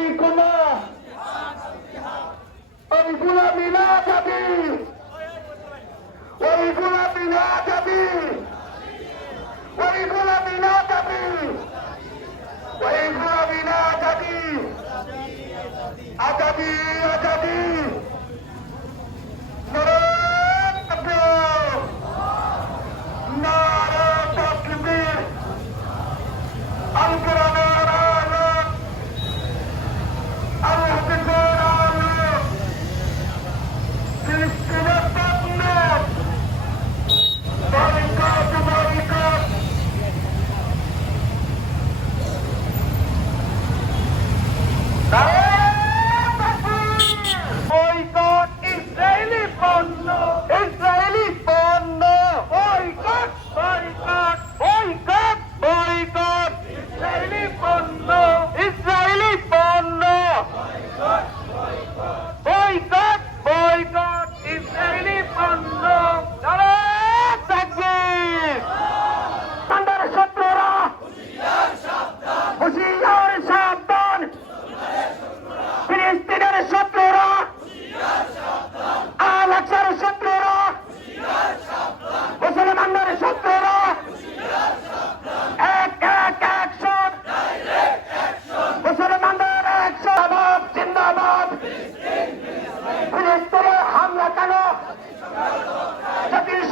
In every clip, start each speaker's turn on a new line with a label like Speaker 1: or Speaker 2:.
Speaker 1: alaikuma walikula minaa kabir walikula minaa kabir walikula minaa kabir walikula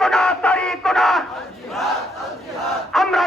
Speaker 1: কোনা তারিখ কোনা। আমরা